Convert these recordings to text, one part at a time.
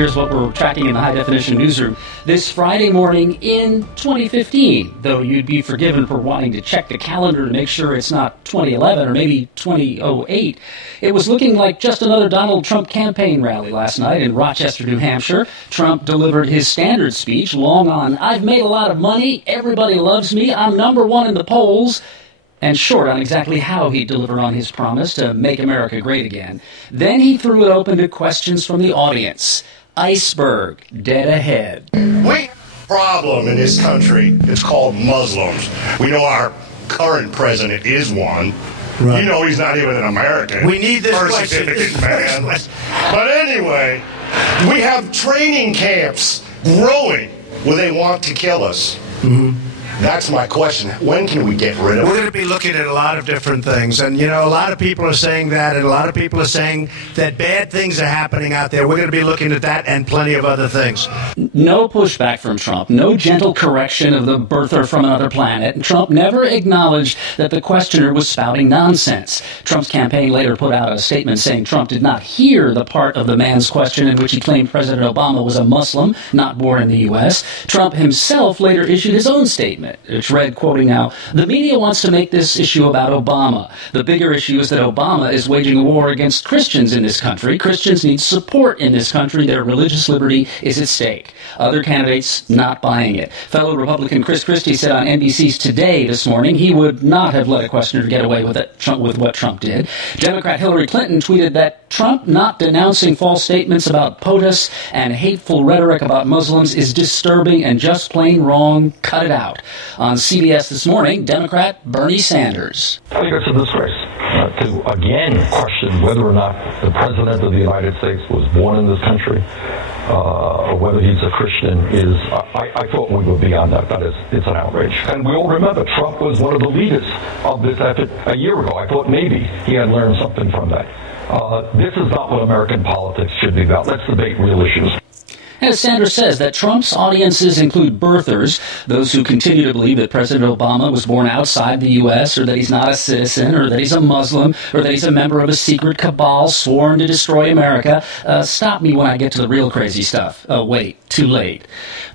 here's what we're tracking in the High Definition newsroom this Friday morning in 2015, though you'd be forgiven for wanting to check the calendar to make sure it's not 2011 or maybe 2008. It was looking like just another Donald Trump campaign rally last night in Rochester, New Hampshire. Trump delivered his standard speech, long on, "I've made a lot of money, everybody loves me, I'm #1 in the polls," and short on exactly how he delivered on his promise to make America great again. Then he threw it open to questions from the audience. Iceberg, dead ahead. We problem in this country, it's called Muslims. We know our current president is one. Right. You know he's not even an American. We need this birth certificate man. But anyway, we have training camps growing where they want to kill us. Mm-hmm. That's my question. When can we get rid of it? We're going to be looking at a lot of different things. And, you know, a lot of people are saying that, and a lot of people are saying that bad things are happening out there. We're going to be looking at that and plenty of other things. No pushback from Trump. No gentle correction of the birther from another planet. And Trump never acknowledged that the questioner was spouting nonsense. Trump's campaign later put out a statement saying Trump did not hear the part of the man's question in which he claimed President Obama was a Muslim, not born in the U.S. Trump himself later issued his own statement. It's read, quoting now, "The media wants to make this issue about Obama. The bigger issue is that Obama is waging a war against Christians in this country. Christians need support in this country. Their religious liberty is at stake." Other candidates not buying it. Fellow Republican Chris Christie said on NBC's Today this morning he would not have let a questioner get away with what Trump did. Democrat Hillary Clinton tweeted that Trump not denouncing false statements about POTUS and hateful rhetoric about Muslims is disturbing and just plain wrong. Cut it out. On CBS this morning, Democrat Bernie Sanders. I think it's a disgrace to again question whether or not the President of the United States was born in this country or whether he's a Christian is, I thought we were beyond that. It's an outrage. And we all remember Trump was one of the leaders of this effort a year ago. I thought maybe he had learned something from that. This is not what American politics should be about. Let's debate real issues. As Sanders says, that Trump's audiences include birthers, those who continue to believe that President Obama was born outside the U.S., or that he's not a citizen, or that he's a Muslim, or that he's a member of a secret cabal sworn to destroy America. Stop me when I get to the real crazy stuff. Wait, too late.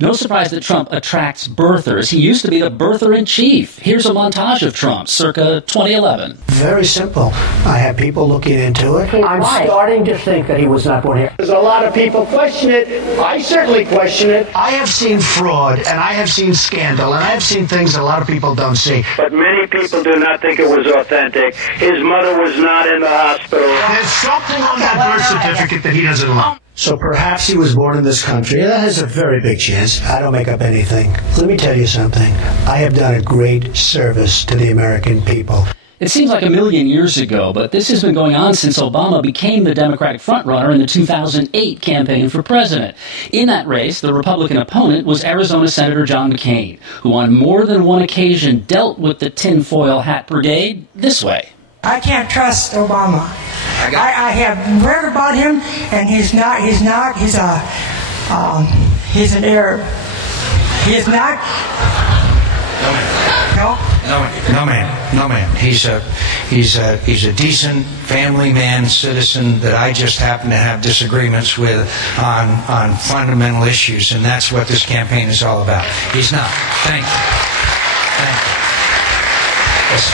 No surprise that Trump attracts birthers. He used to be the birther-in-chief. Here's a montage of Trump, circa 2011. Very simple. I have people looking into it. I'm starting to think that he was not born here. There's a lot of people question it. I certainly question it. I have seen fraud, and I have seen scandal, and I have seen things a lot of people don't see. But many people do not think it was authentic. His mother was not in the hospital. There's something on that birth certificate that he doesn't know. So perhaps he was born in this country. That has a very big chance. I don't make up anything. Let me tell you something. I have done a great service to the American people. It seems like a million years ago, but this has been going on since Obama became the Democratic frontrunner in the 2008 campaign for president. In that race, the Republican opponent was Arizona Senator John McCain, who on more than one occasion dealt with the tinfoil hat brigade this way. I can't trust Obama. I have read about him, and he's an Arab. He is not. No, man. He's a decent family man, citizen that I just happen to have disagreements with on fundamental issues, and that's what this campaign is all about. He's not. Thank you. Yes.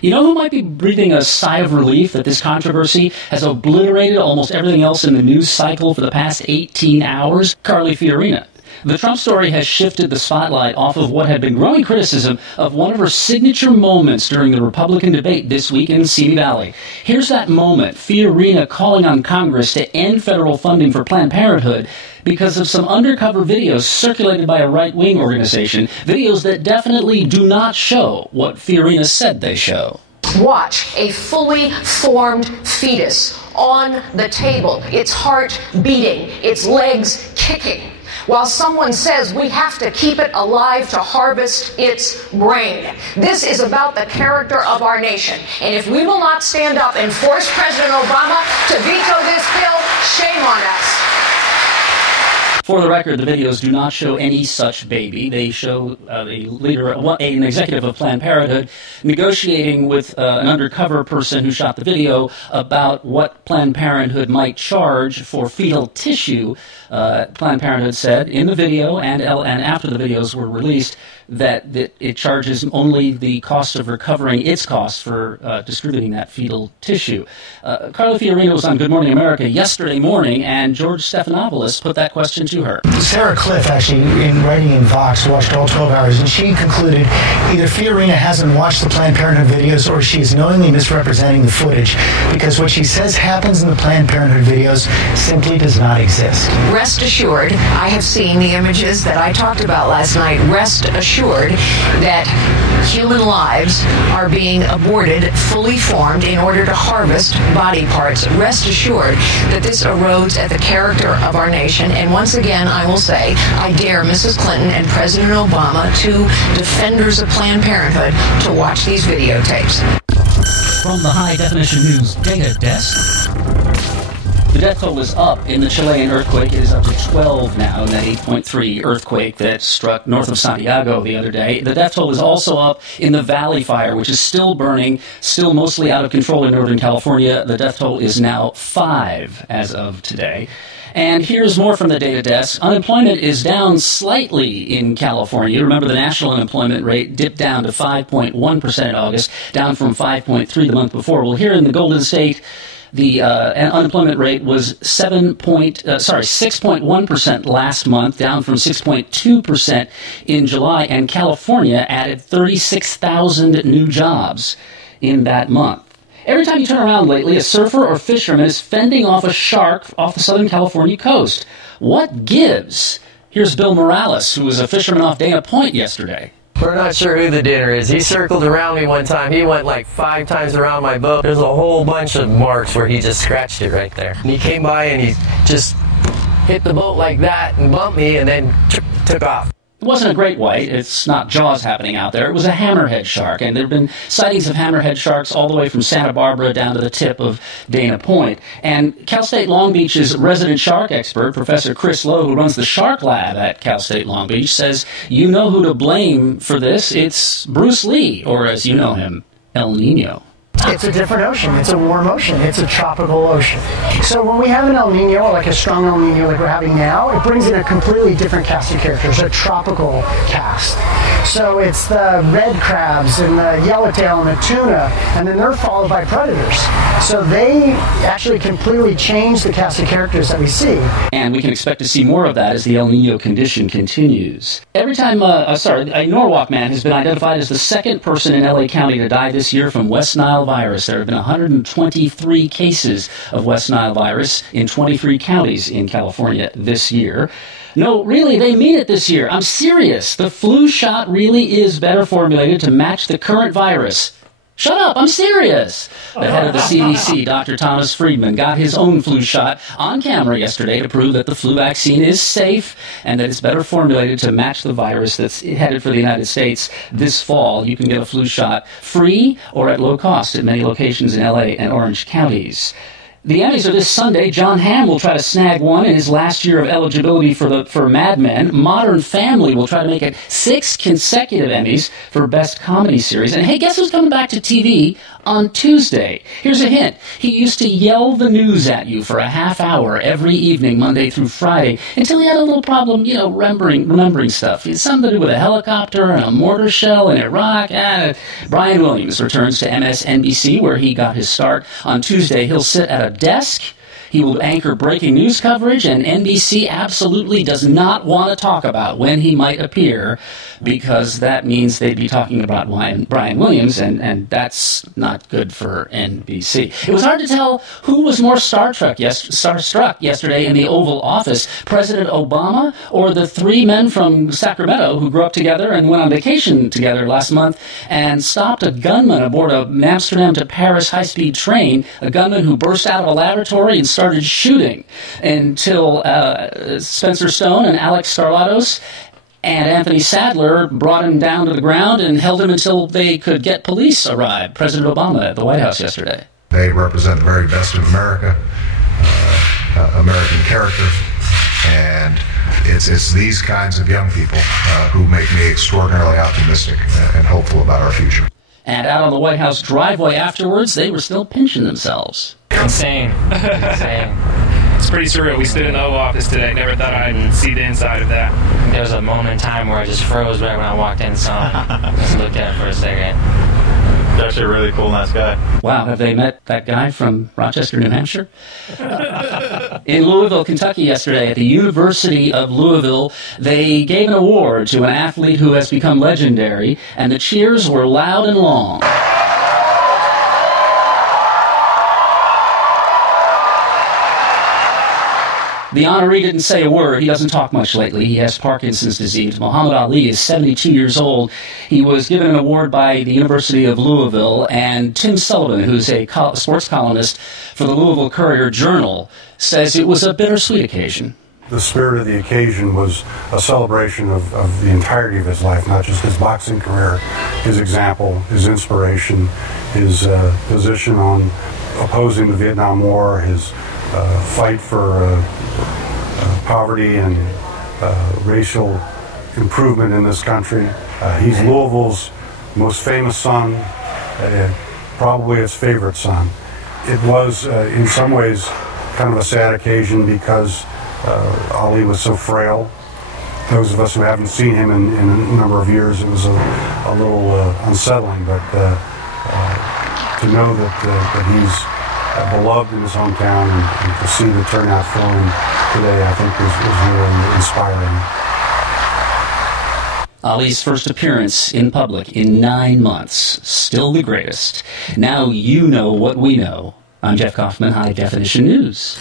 You know who might be breathing a sigh of relief that this controversy has obliterated almost everything else in the news cycle for the past 18 hours? Carly Fiorina. The Trump story has shifted the spotlight off of what had been growing criticism of one of her signature moments during the Republican debate this week in Simi Valley. Here's that moment, Fiorina calling on Congress to end federal funding for Planned Parenthood because of some undercover videos circulated by a right-wing organization, videos that definitely do not show what Fiorina said they show. Watch a fully formed fetus on the table, its heart beating, its legs kicking, while someone says we have to keep it alive to harvest its brain. This is about the character of our nation. And if we will not stand up and force President Obama to veto this bill, shame on us. For the record, the videos do not show any such baby. They show an executive of Planned Parenthood negotiating with an undercover person who shot the video about what Planned Parenthood might charge for fetal tissue. Planned Parenthood said in the video and after the videos were released that it charges only the cost of recovering its costs for distributing that fetal tissue. Carla Fiorina was on Good Morning America yesterday morning, and George Stephanopoulos put that question to her. Sarah Cliff, actually, in writing in Vox, watched all 12 hours, and she concluded either Fiorina hasn't watched the Planned Parenthood videos or she is knowingly misrepresenting the footage, because what she says happens in the Planned Parenthood videos simply does not exist. Rest assured, I have seen the images that I talked about last night. Rest assured that human lives are being aborted, fully formed, in order to harvest body parts. Rest assured that this erodes at the character of our nation. And once again, I will say, I dare Mrs. Clinton and President Obama, two defenders of Planned Parenthood, to watch these videotapes. From the High Definition News Data Desk. The death toll is up in the Chilean earthquake. It is up to 12 now in that 8.3 earthquake that struck north of Santiago the other day. The death toll is also up in the Valley Fire, which is still burning, still mostly out of control in Northern California. The death toll is now 5 as of today. And here's more from the data desk. Unemployment is down slightly in California. Remember, the national unemployment rate dipped down to 5.1% in August, down from 5.3 the month before. Well, here in the Golden State, the unemployment rate was 6.1% last month, down from 6.2% in July, and California added 36,000 new jobs in that month. Every time you turn around lately, a surfer or fisherman is fending off a shark off the Southern California coast. What gives? Here's Bill Morales, who was a fisherman off Dana Point yesterday. We're not sure who the dinner is. He circled around me one time. He went like 5 times around my boat. There's a whole bunch of marks where he just scratched it right there. And he came by and he just hit the boat like that and bumped me and then took off. It wasn't a great white. It's not Jaws happening out there. It was a hammerhead shark, and there have been sightings of hammerhead sharks all the way from Santa Barbara down to the tip of Dana Point. And Cal State Long Beach's resident shark expert, Professor Chris Lowe, who runs the Shark Lab at Cal State Long Beach, says, you know who to blame for this. It's Bruce Lee, or as you know him, El Nino. It's a different ocean. It's a warm ocean. It's a tropical ocean. So when we have an El Nino, or like a strong El Nino like we're having now, it brings in a completely different cast of characters, a tropical cast. So it's the red crabs and the yellowtail and the tuna, and then they're followed by predators. So they actually completely change the cast of characters that we see. And we can expect to see more of that as the El Nino condition continues. Every time, a Norwalk man has been identified as the second person in LA County to die this year from West Nile virus. There have been 123 cases of West Nile virus in 23 counties in California this year. No, really, they mean it this year. I'm serious. The flu shot really is better formulated to match the current virus. Shut up, I'm serious. The head of the CDC, Dr. Thomas Friedman, got his own flu shot on camera yesterday to prove that the flu vaccine is safe and that it's better formulated to match the virus that's headed for the United States this fall. You can get a flu shot free or at low cost at many locations in LA and Orange counties. The Emmys are this Sunday. John Hamm will try to snag one in his last year of eligibility for Mad Men. Modern Family will try to make it 6 consecutive Emmys for Best Comedy Series. And hey, guess who's coming back to TV on Tuesday? Here's a hint. He used to yell the news at you for a half hour every evening, Monday through Friday, until he had a little problem, remembering stuff. It's something to do with a helicopter and a mortar shell in Iraq. Brian Williams returns to MSNBC, where he got his start. On Tuesday, he'll sit at a desk. He will anchor breaking news coverage, and NBC absolutely does not want to talk about when he might appear, because that means they'd be talking about Brian Williams, and that's not good for NBC. It was hard to tell who was more starstruck yesterday in the Oval Office, President Obama or the 3 men from Sacramento who grew up together and went on vacation together last month and stopped a gunman aboard an Amsterdam to Paris high-speed train, a gunman who burst out of a laboratory and started shooting until Spencer Stone and Alex Starlatos and Anthony Sadler brought him down to the ground and held him until they could get police arrive. President Obama at the White House yesterday. They represent the very best of America, American character, and it's these kinds of young people who make me extraordinarily optimistic and hopeful about our future. And out on the White House driveway afterwards, they were still pinching themselves. Insane. Insane. It's pretty surreal. We stood in the Oval Office today. Never thought I'd see the inside of that. There was a moment in time where I just froze right when I walked in and saw him. Just looked at it for a second. He's actually a really cool, nice guy. Wow, have they met that guy from Rochester, New Hampshire? In Louisville, Kentucky yesterday, at the University of Louisville, they gave an award to an athlete who has become legendary, and the cheers were loud and long. The honoree didn't say a word. He doesn't talk much lately. He has Parkinson's disease. Muhammad Ali is 72 years old. He was given an award by the University of Louisville, and Tim Sullivan, who's a sports columnist for the Louisville Courier-Journal, says it was a bittersweet occasion. The spirit of the occasion was a celebration of the entirety of his life, not just his boxing career, his example, his inspiration, his position on opposing the Vietnam War, his fight for poverty and racial improvement in this country. He's Louisville's most famous son, probably its favorite son. It was, in some ways, kind of a sad occasion because Ali was so frail. Those of us who haven't seen him in a number of years, it was a little unsettling, but to know that he's beloved in his hometown and to see the turnout for him today, I think was really inspiring. Ali's first appearance in public in 9 months. Still the greatest. Now you know what we know. I'm Jeff Kaufman, High Definition News.